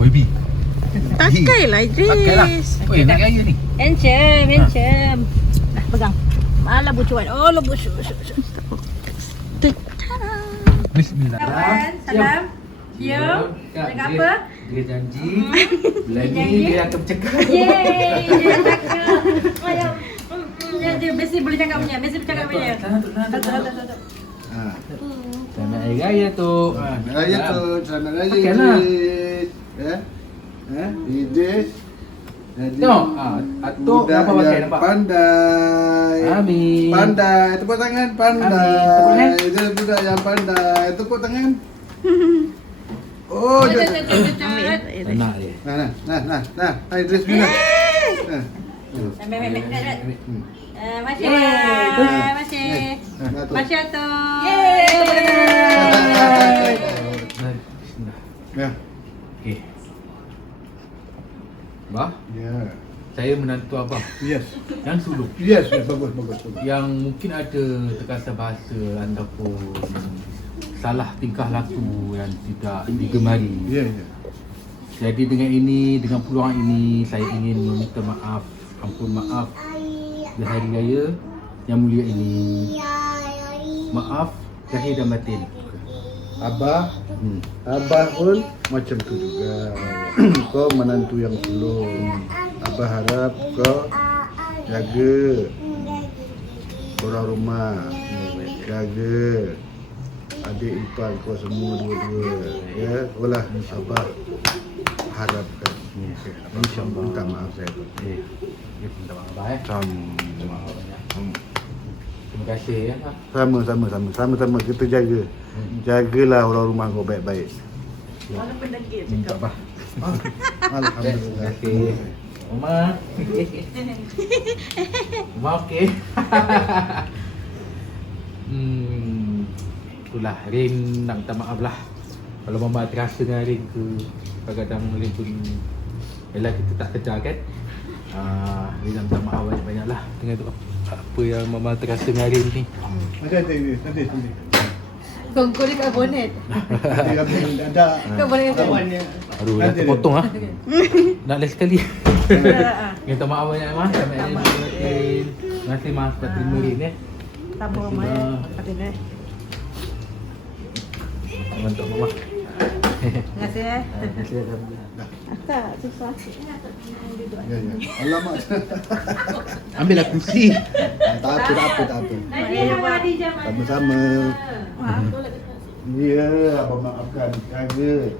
Baby. Pakailah Pakailah. Idris. Oi, nak raya ni. Handsome. Dah pegang. Malah bucuan. Oh, lo bucu. Bismillah. Salam. Cium. Cakap apa? Dia janji. Bulan ni dia akan bercakap. Yeay, dia cakap. Ayam. Dia mesti boleh cakap punya. Mesti bercakap punya. Satu. Selamat Hari Raya tu. Selamat Raya tu, selamat Raya Pakailah. Idris. Idris. Tengok. Atuk budak apa pakai yang nampak? pandai. Amin. Pandai, tepuk tangan pandai. Amin. Tepuk tangan. Dia budak yang pandai. Tepuk tangan. Oh, dia. Anak dia. Nah, Idris bila. Masih. Masih tu. Ya. Okey. Bah, Ya. saya menantu abang Yes. yang sulung. Yes, bagus. Yang mungkin ada terkasar bahasa ataupun salah tingkah laku yang tidak digemari. Ya. Jadi dengan ini, dengan peluang ini, saya ingin meminta maaf, ampun maaf di hari raya yang mulia ini. Maaf zahir dan batin. Abah pun macam tu juga. Kau menantu yang sulung. Abah harap kau jaga orang rumah, jaga adik ipar kau semua dua-dua. Ya, itulah Abah harapkan. Okay. InsyaAllah. Minta maaf saya. Ya, minta maaf abang Minta maaf banyak. Terima kasih ya. Sama-sama kita jaga. Jagalah orang rumah kau baik-baik. Walaupun degil Minta cakap. bah. Alhamdulillah. Terima kasih. Oma. Oma okey. Itulah Rin nak minta maaf lah. Kalau Mama terasa dengan Rin ke kadang-kadang Rin pun yelah kita tak kejar kan. Rin nak minta maaf banyak-banyak lah dengan apa yang Mama terasa dengan Rin ni. Nanti. Kongko dia kat bonet. Ada. Kau boleh kata. Aduh, dah terpotong ah. Nak lagi sekali. Minta maaf banyak Mama. Sampai Rin. Terima kasih Mas sebab terima Rin Tak apa Mama. Patutnya. Untuk Mama. Terima kasih Terima kasih Alhamdulillah. Tak, susah. Ya. Alamak. Ambillah kursi. Tak apa. Sama-sama. Ya, abang maafkan. Jaga.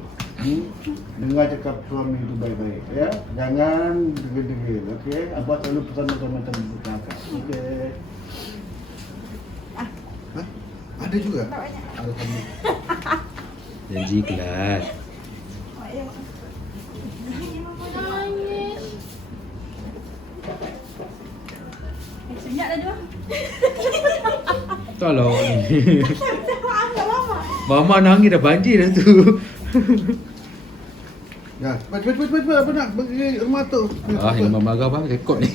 Dengar cakap suami itu baik-baik. Ya, jangan degil-degil. Okey, abang selalu pesan macam-macam bercakap. Okey. Ada juga. Alhamdulillah. Janji kelas. Senyap dah dia. Tolong ni. Mama nangis dah banjir dah tu. Ya, cepat. Apa nak pergi rumah tu? Ini Mama marah bang rekod ni.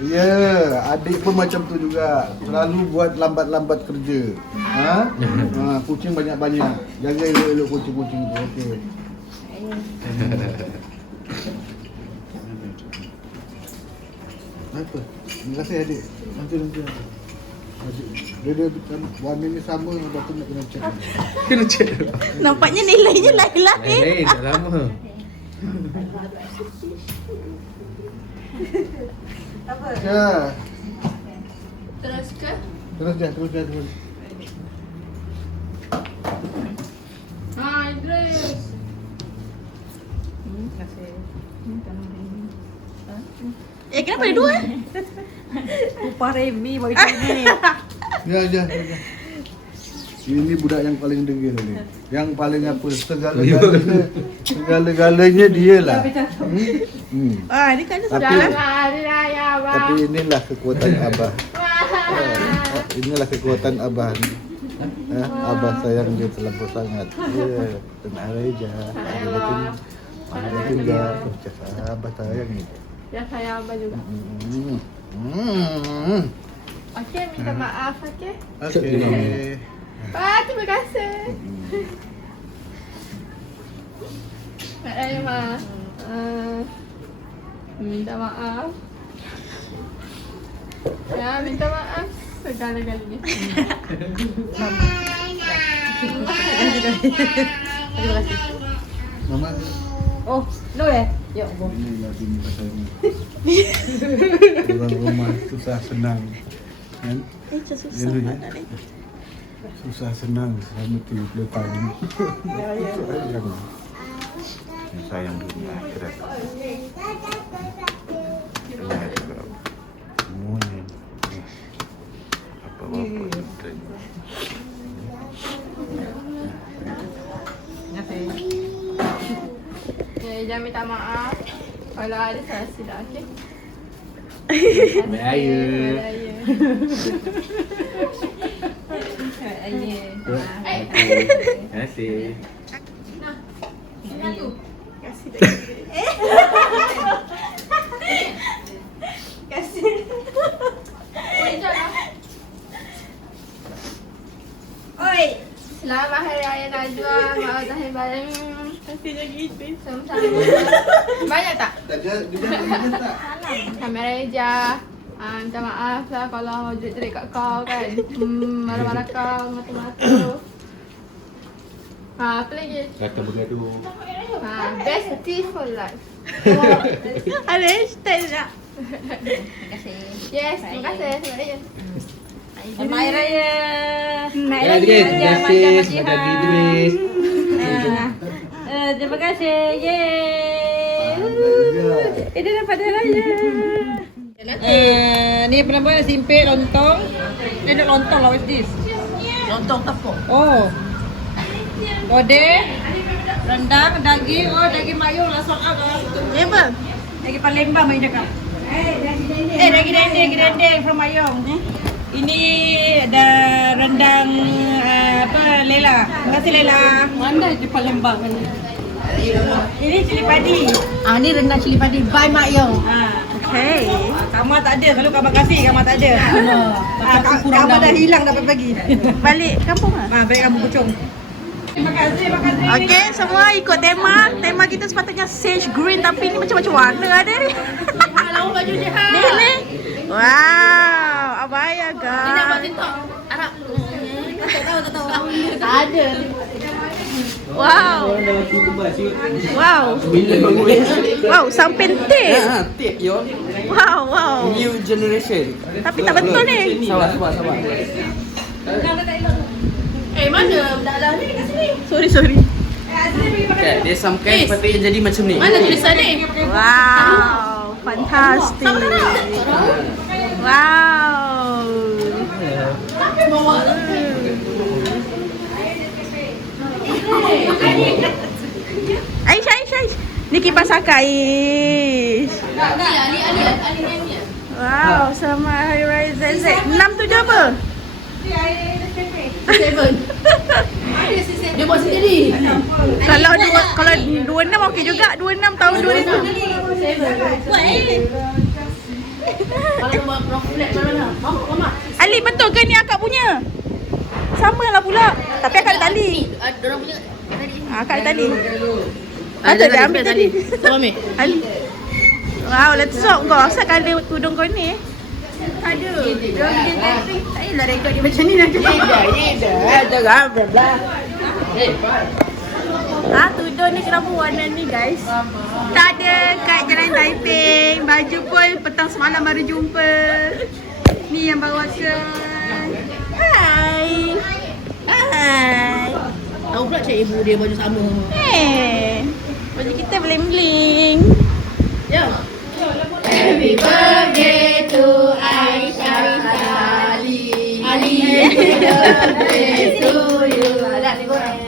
Ya, adik pun macam tu juga. Selalu buat lambat-lambat kerja. Kucing banyak-banyak. Jaga elok-elok kucing-kucing tu. Okey. Apa? Terima kasih adik. Nanti. Dia warna ni sama, lepas tu nak kena check. Kena check. Nampaknya nilainya lain-lain. Lain dah lama. Apa? Ya. Terus ke? Terus. Idris. Kasih. Kenapa ada dua? Upah Remi bagi ni. Ya. Ini budak yang paling degil ni. Yang paling apa? Segala-galanya dia lah. Ini kan sudah Tapi inilah kekuatan Abah. Inilah kekuatan Abah. Abah sayang dia terlampau sangat. Ya, tenang aja. Ada tinggal. Abah sayang ni. Ya saya Abah juga. Okey, minta maaf okey. Okey. Pak, terima kasih. Nak raya Ma. Minta maaf. Ya, minta maaf segala-galanya. Terima kasih. Mama Oh, no ya? Ya Allah. ini lagi ni pasal ni. Orang rumah susah senang. Kan? Susah susah senang selama 30 tahun. Yang sayang dunia akhirat. Allah juga semuanya. Apa-apa penting. Terima kasih. Ya, jangan minta maaf kalau ada salah silap, okey? Selamat Raya. Terima kasih. Oi. Selamat Hari Raya Najwa, Maaf Zahir Bayan. Kasih lagi itu. Sama-sama. Banyak tak? Tak ada, dia tak. Kamera Reja. Minta maaf lah kalau jerit-jerit kat kau kan. Marah-marah kau, mata-mata. Apa lagi? Kata bergaduh. Bestie for life. Ada hashtag tak? Yes, terima kasih. Terima kasih. Selamat Hari Raya. Terima kasih. Terima kasih Idris. Terima kasih. Yeay. Dia dapat Hari Raya. Ni apa nama? Simpik lontong. Dia ada lontong lah, what's this? Lontong tepung. Oh. Lodeh, rendang, daging. Oh, daging mayung lah soal lah. Ni apa? Daging Palembang main cakap. Daging dendeng from mayung. Ini ada rendang apa Lela. Terima kasih Lela. Mana di Palembang ni? Ini cili padi. Ni rendang cili padi by Mak Yong. Okay. Kamu tak ada. Kalau kamu kasih, kamu tak ada. Kamu dah hilang dah pagi. Balik kampung ah. Balik kampung Puchong. Terima kasih. Okey, semua ikut tema. Tema kita sepatutnya sage green tapi ni macam-macam warna ada ni. Lawan baju dia. Ni. Wow, abaya guys. Nak buat TikTok. Arab. Tak tahu. Ada. Wow. Wow. Wow, sampai tip. Tip yo. Wow. New generation. Tapi tak betul ni. Sabar. Mana dalam ni dekat sini. Sorry. Okay, dia some kind patutnya jadi macam ni. Mana tulisan ni? Wow, fantastic. Wow. Aish. Ni kipas Aish. Ali. Wow, selamat Hari Raya ZZ. 6 tu je apa? Dia buat sendiri. Kalau 26 okey juga. 26 tahun 2000. Kalau buat proflet mana? Mama. Ali betul ke ni akak punya? Sama lah pula. Tapi akak ada tali. Dorang punya tadi. Akak ada tali. Ada Dia ambil tali. Sama ambil. Ali. Wow, let's talk kau. Asal kan ada tudung kau ni? Ada. Dorang bikin testing. Tak payahlah rekod dia macam ni nak cakap. Tudung ni kenapa warna ni guys? Tak ada kat Jalan Taiping. Baju pun petang semalam baru jumpa. Ni yang bawakan. Hai. Tahu pula cik ibu dia baju sama. Baju kita bling-bling. Ya. Happy birthday to Aisyah Ali. Happy birthday to you. Ada ni goreng.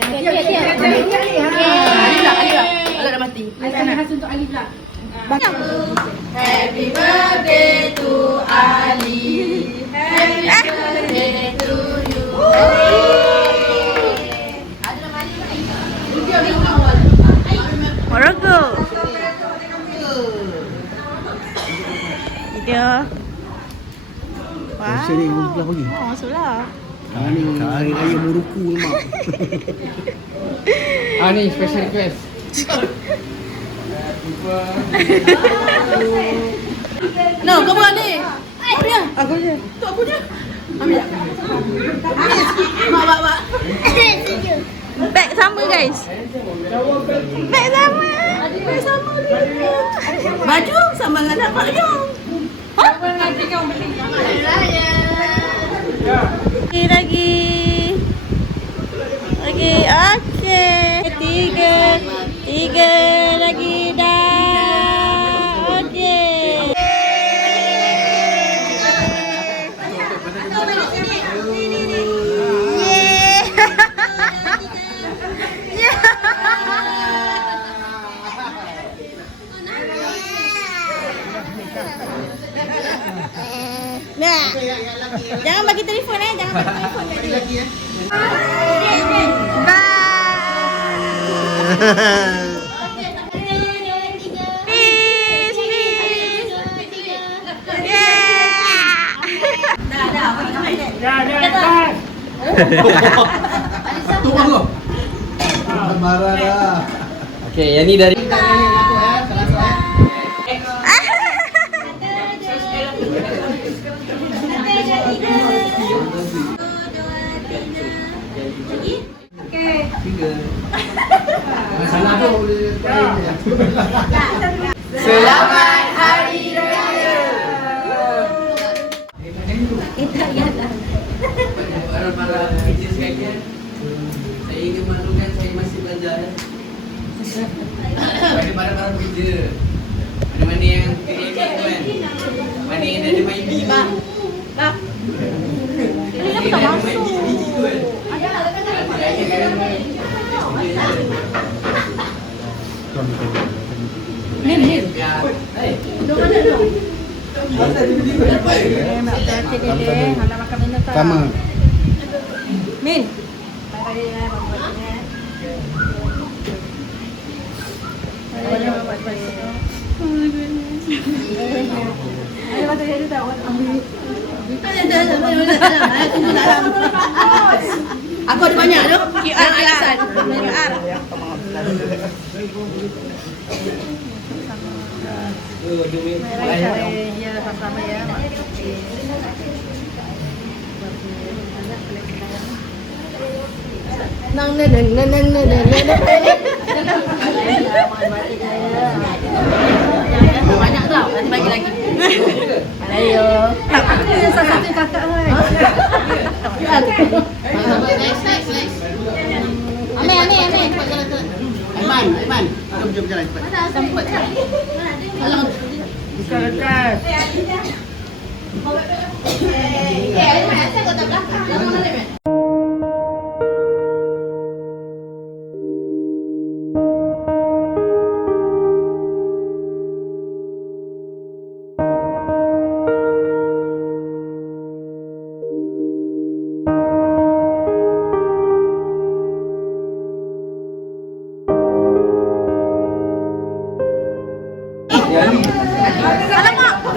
Ali dah mati. Ada khas untuk Ali pula. Happy birthday to Ali. Happy birthday to you. Morocco. Dia. Wow. Sini sebelah pagi. Oh, masuklah. Ni hari raya Morocco ni mak. Ni special request. No, kau buat ni. Aku punya. Tu aku punya. Ambil tak? Mak. Beg sama guys. Beg sama. Beg sama dia. Baju sama dengan Pak Yong. Lagi. Okey. Tiga lagi dah. Okey. Nah. Jangan bagi telefon jangan bagi telefon kat dia. Bye. Peace. Marah dah. Okay, yang ni dari Masalah tu boleh. Selamat Hari Raya. Para kerja sekalian, saya ingin maklumkan saya masih belajar. Pada para kerja, mana-mana yang kredit tu kan, mana yang ada main biji. Ini tak masuk. Sama. Min. Aku ada banyak tu. QR. Ya, sama ya. Nang. Banyak tau, nanti bagi lagi. Ayo. Satu kakak lah. Next. Aiman. Jom jalan cepat. Semput. Buka lekas. Aiman, saya kau tak belakang. Jangan mana Aiman.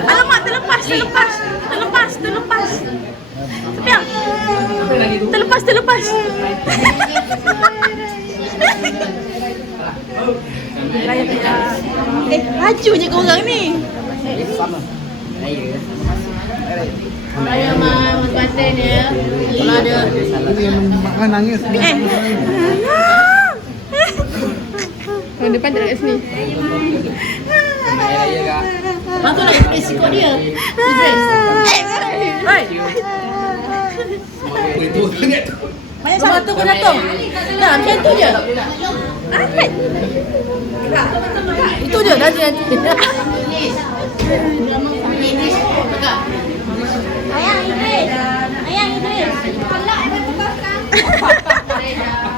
Alamak, terlepas. Sepiang. Terlepas. Laju je korang ni. Raya Mas Batin ya. Kalau ada Mak nangis. Orang depan tak nak kat sini. Hari Raya kak. patutlah ekspresi kau dia. Banyak sepatu kau jatuh. Dah, macam tu je. Itu je, dah je. Ayang Idris.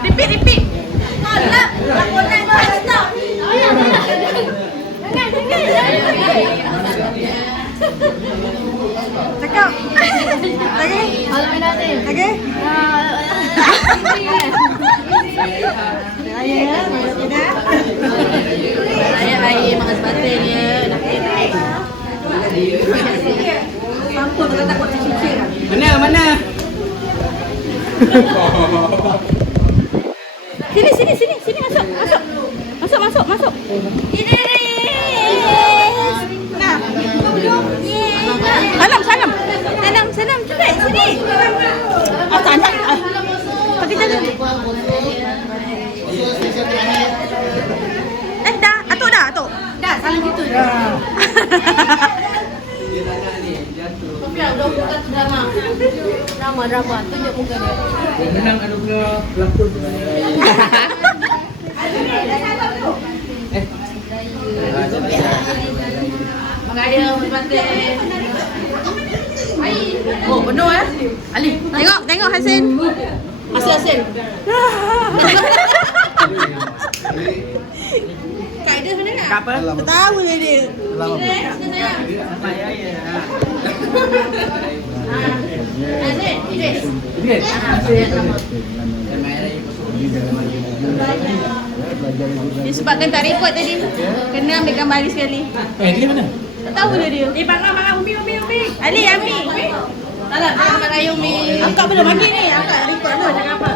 Repeat. Tolak. Lakonan kau stop. Cakap. Lagi. Lagi. Raya makan batin ya. Mampu tu takut cicir. Mana? Sini masuk. Masuk. Ini. Salam cepat sini. Tak nak. Pakai tangan. Dah. Atuk dah, Atuk. Dah, salam gitu je. Tapi udah buka tu drama. Drama. Tunjuk muka dia. Menang anugerah pelakon. Mengada batin. Oh, penuh Ali. Tengok Hasan. Hasil. Kak dia mana nak? Apa? Tak tahu lah dia. Disebabkan tak rekod tadi. Kena ambil gambar Ali sekali. Dia mana? Tak tahu lah dia. Bang, Umi. Ali, Ami. Salam, jangan marahi Umi. Akak belum bagi ni. Akak rekod dulu. Cakap apa?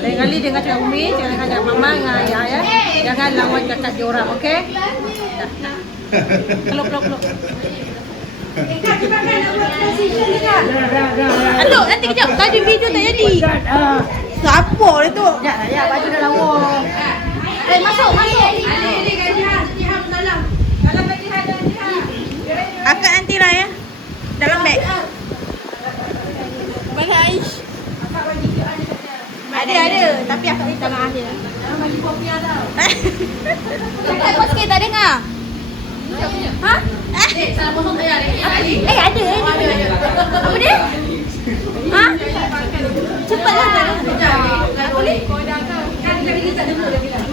Lain kali dia cakap Umi, jangan cakap Mama dengan Ayah ya. Jangan lawan cakap dia orang, okey? Dah. Peluk. Aduh, nanti kejap. Tadi video tak jadi. Siapa dia tu? Ya, baju dah lawa. Masuk. Akak nanti lah ya. Dalam beg. Mana Aish? Ada. Tapi akak minta maaf je. Baju kopi ada. Cakap kau sikit tak dengar? Ha? Salam kosong saya ni. Ada. Apa dia? Ha? Cepatlah tak ada. Boleh? Kan kita tak dulu dah bilang.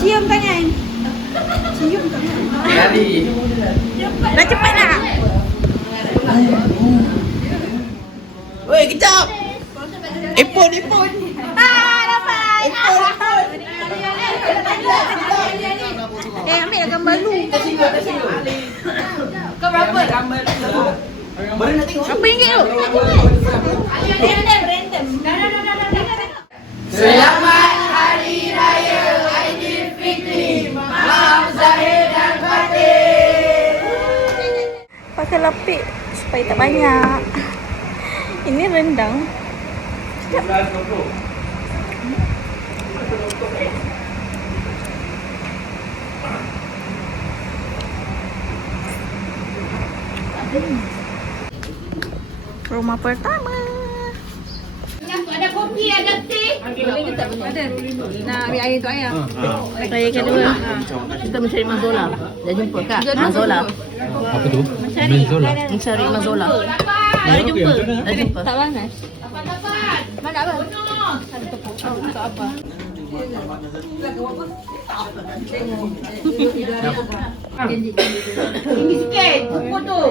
Cium tangan. Jadi. Dah cepat nak. Weh, kejap. Ipon. Dapat. Ambil gambar lu. Kau berapa? Baru nak tengok. Berapa ringgit tu? Random. Selamat Hari Raya Aidilfitri. Maaf zahir dan batin. Pakai lapik supaya tak banyak. Ini rendang. Rumah pertama. Ada kopi, ada teh. Boleh ke tak? Ada. Nak ambil air untuk ayam. Saya kedua. Kita mencari Mazola. Dah jumpa Kak? Mazola. Apa tu? Menzola. Mencari Mazola. Dah jumpa. Tak panas. Mana apa? Ada tepung. Untuk apa? Tinggi sikit. Tepung tu.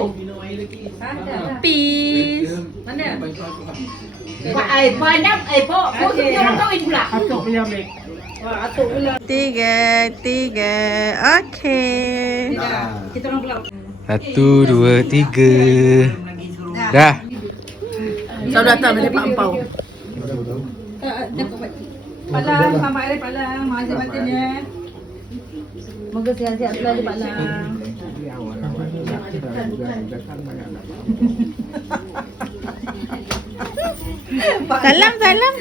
Peace. Mana? Pandang, Pok. Pok tu dia orang kahwin pula. Tiga. Okey. Kita orang pula. 1, 2, 3. Dah. Selalu datang dari Pak Empau. Palang, Mama Air Palang, Mazhar batinnya. Moga sihat-sihat selalu Pak Lang. Salam.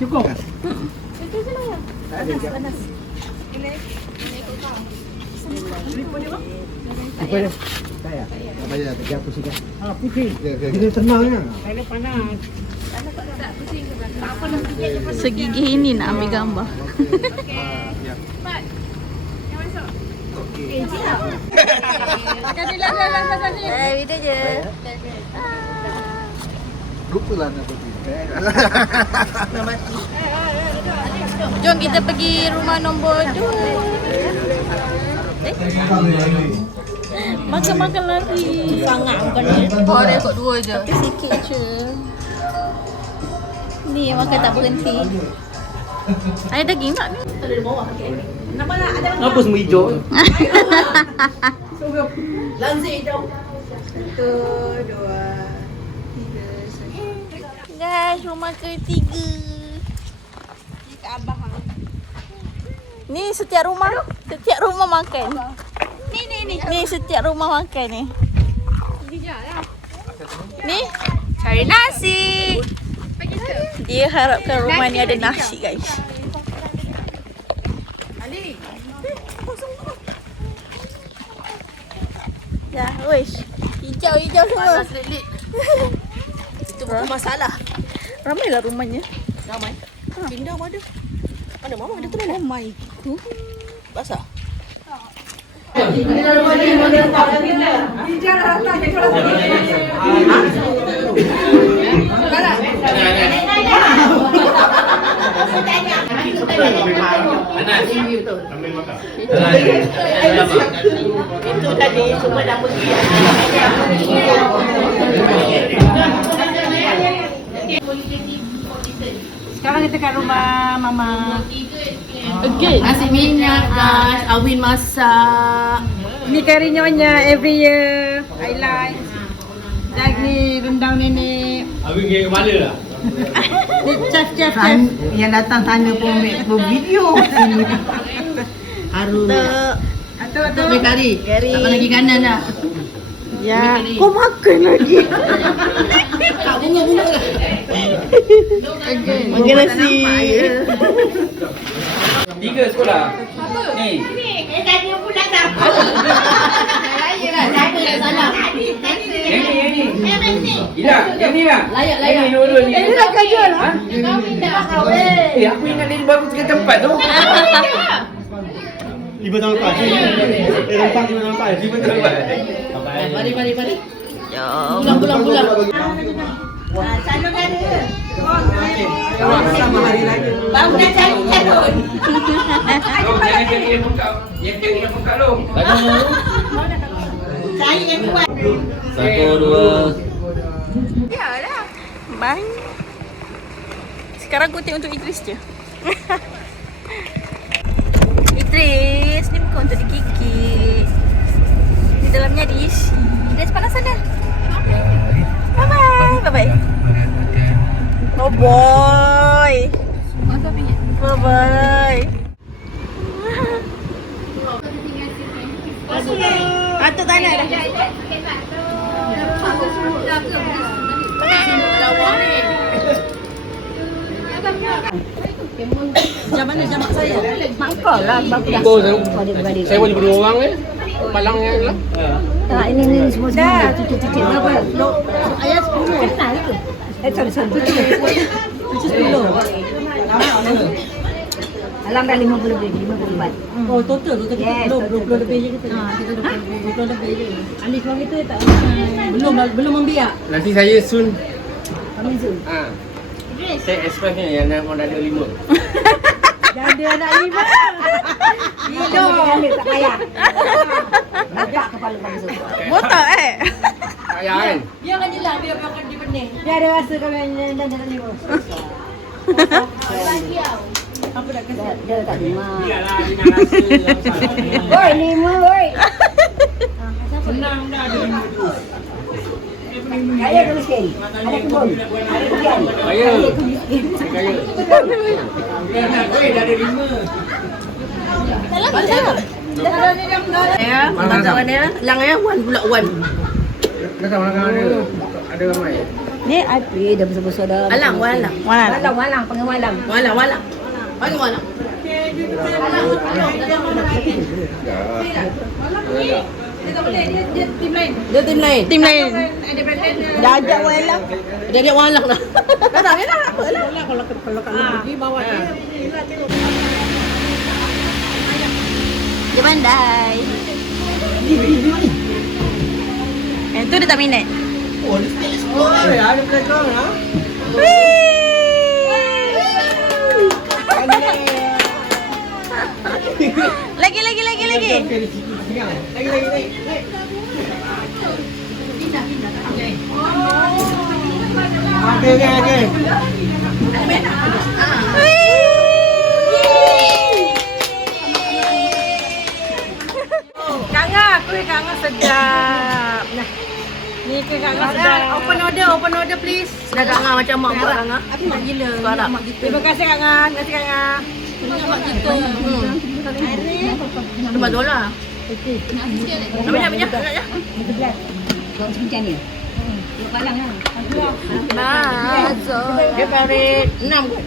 Cukup. Panas. Apa dia? Saya. Tak payah, tak apa sikit. Putih. Dia tenangnya. Segigih ini nak ambil gambar. Video je. Lupa lah nak pergi. Jom kita pergi rumah nombor 2. Makan lagi. Sangat bukan ni. Oh, dia ikut 2 je. Sikit je. Ni yang makan tak berhenti. Ada daging tak ni? Apa semua hijau? Guys, rumah ketiga. Ni setiap rumah makan. Ni setiap rumah makan ni. Ni cari nasi. Dia harapkan rumah ni ada nasi, guys. Ya, wish. Hijau semua. Itu bukan masalah. Ramailah rumahnya. Ramai. Pindah ada. Mana mama ada tu mana? Ramai tu. Basah. Itu tadi semua dah pergi. Sekarang kita kat rumah Mama. Again. Nasi minyak, guys. Awin masak. Ni kari nyonya every year. I like. Dan ni rendang nenek. Habis ke kepala lah. Ni chef. Yang datang tanya pun ambil video. Harum. Atau Ambil kari. Tak lagi kanan dah. Ya. Kau makan lagi. Tak bunga-bunga. Makan nasi. 3 sekolah. Ni. Yang ni. Gila, yang ni lah. Layak. Yang ni dua-dua ni. Ini dah kerja lah. Aku ingat dia baru 3 tempat tu. 5 tahun lepas. Rempang 5 tahun lepas. 5 tempat. Mari. Ya. Pulang. Calon ada. Baru nak cari calon. Oh, jangan jadi buka. Yang buka lu. Cari yang kuat. 1, 2. Ya dah. Bye. Sekarang gunting untuk Idris je. Idris, ni bukan untuk digigit. Di dalamnya diisi. Idris panasan dah. Bye-bye. Oh boy. Bye-bye. Patut tak nak dah. Jam mana jam mak saya? Mak kau lah. Saya boleh berdua orang ni. Palangnya lah. Ini semua dah. Cucuk apa? Ayah 10. Kenal ke? Sorry. Cucuk 10. Alam dah 50 lebih, 54. Oh, total kita Yes, 20 lebih je kita. Kita 20 lebih je. Alif orang kita tak belum membiak. Nanti saya soon. Kami Zul. Saya expressnya yang nak ada 5. Dah ada anak 5. Hidup. Tak payah. Nampak kepala kami Zul. Botak Kaya kan? Biarkan je lah, biar dia pening. Dia ada rasa kami yang dah ni bos. Apa nak kasi? Dia tak lima. Biarlah dia nak rasa. Oi, 5 oi. Senang dah dia 5 tu. Kaya ke miskin? Ada kebun. Ada hujan. Kaya. Kaya. Dia nak duit dah ada 5. Ya, macam mana? Lang ya, wan pula wan. Dah tahu ada. Ada ramai. Ni api dah besar-besar dah. Alang, walang. Walang, panggil walang. Walang. Bagi walang. Dia tim lain. Tim lain. Dah ajak walang. Dia ajak walang dah. Datang je lah. Apa lah. Kalau pergi bawa dia. Dia pandai. Itu dia tak minat. Ada playground ha. Lagi. Okay. Sedap. Nah. Ni ke Kak Ngah sedap. Open order please. Dah Kak Ngah macam mak buat Kak Ngah. Aku nak gila. Sekarang. Terima kasih Kak Ngah. Terima kasih Kak Ngah. Mak kita. $5. Banyak. Dia balik 6 kot.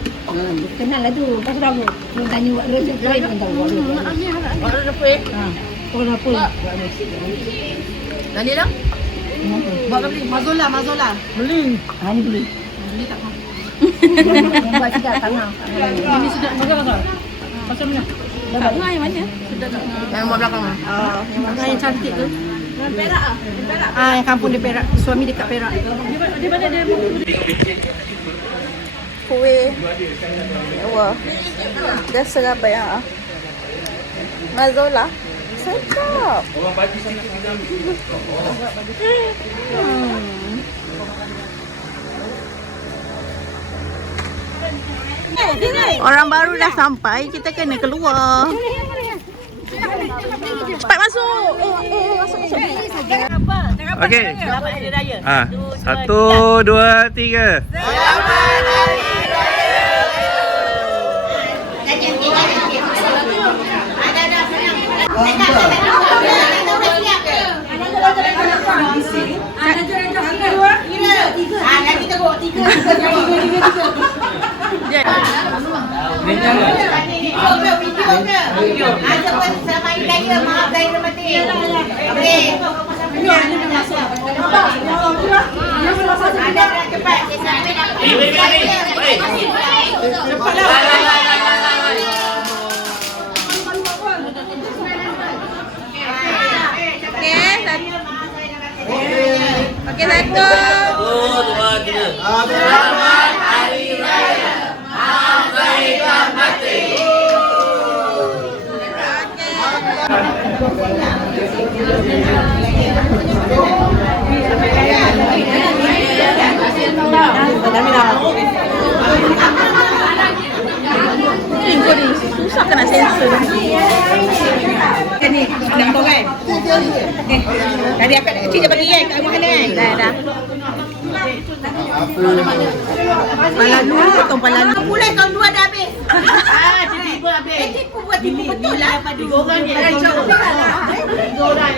Kenal lah tu. Pasal apa? Dia tanya buat resep lain kan tahu. Order lebih. Kenapa? Dan dia dah? Buat ke beli? Mazola. Beli. Ni beli. Beli tak mau. Buat sedap tangan. Ini sedap. Pasal. Pasal mana? Kak Ngah yang mana? Sedap Kak Ngah. Yang buat belakang lah. Yang mana yang cantik tu? Perak ah. Yang kampung di Perak. Suami dekat Perak. Di mana dia? Kuih. Wah. Dah seraba ya. Mazola. Sedap. Orang baru dah sampai, kita kena keluar. Cepat masuk. Masuk. Okey. Selamat Hari Raya. 1, 2, 3. Nanti tengok 3. Video ke? Selamat Hari Raya, maaf lahir dan batin. Okey. Ada cepat. Okey, satu. 2, 3. Selamat Hari Raya. Maaf lahir dan batin. Kau ni susah kena sensor. Ni, ada kau kan? Tadi akak nak kecil je bagi kan kat rumah kan? Dah. Palalu potong palalu. Bulan tahun 2 dah habis. Tiba habis. Tipu betul lah. 3 orang je. 3 orang.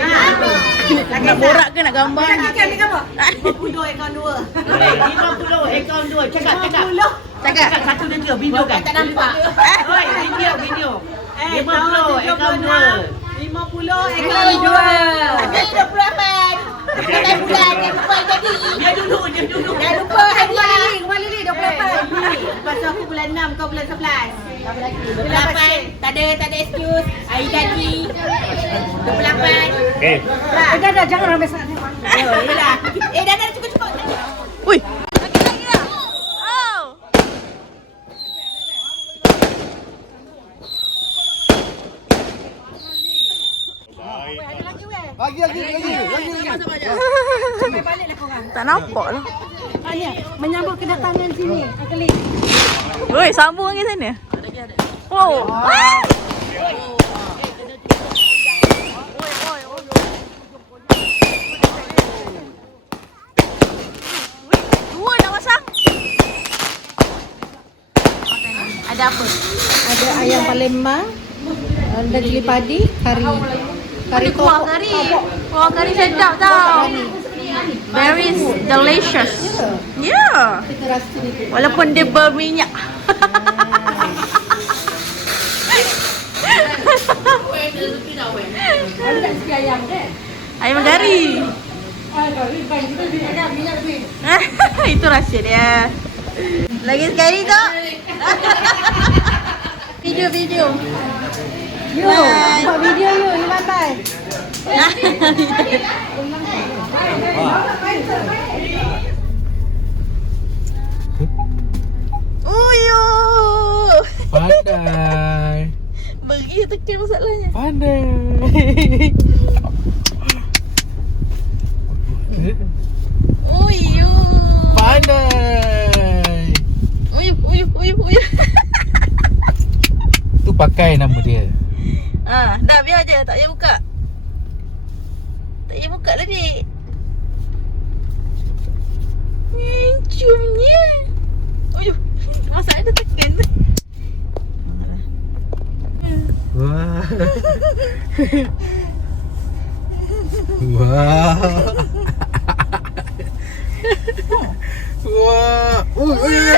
Nak borak ke nak gambar? Kan ni gambar? 50 akaun 2. 50 akaun 2. Cakap satu dia ke video kan? Tak nampak. Oi, video. 50 akaun 2. 50 ekor 2. Ada 28. Bukan bulan yang lupa jadi. Dia dulu. Dah lupa hari Lili 28. Pasal aku bulan 6, kau bulan 11. 28. Tak ada excuse. Hari gaji 28. Okey. Dah jangan ramai sangat. Dah cukup. Ui. Lagi. Sampai baliklah korang. Tak nampak lah. Menyambut kedatangan sini. Akeli. Oi, sambung lagi sana. Wow. Dua nak pasang. Ada apa? Ada ayam Palembang, daging padi, kari Kuah kari sedap tau. Very delicious. Yeah. Walaupun dia berminyak. Ayam kari. Itu rahsia dia. Lagi sekali tak? Video. Buat video you lambai. Uyu. Pandai. Bagi tekan masalahnya. Pandai. Uyu. Pandai. Uyu. Tu pakai nama dia. Dah biar je, tak payah buka. Tak Tak payah buka lah, dik. Ciumnya. Ayuh, masak ada tekan tu. Wah. Wah. Wah.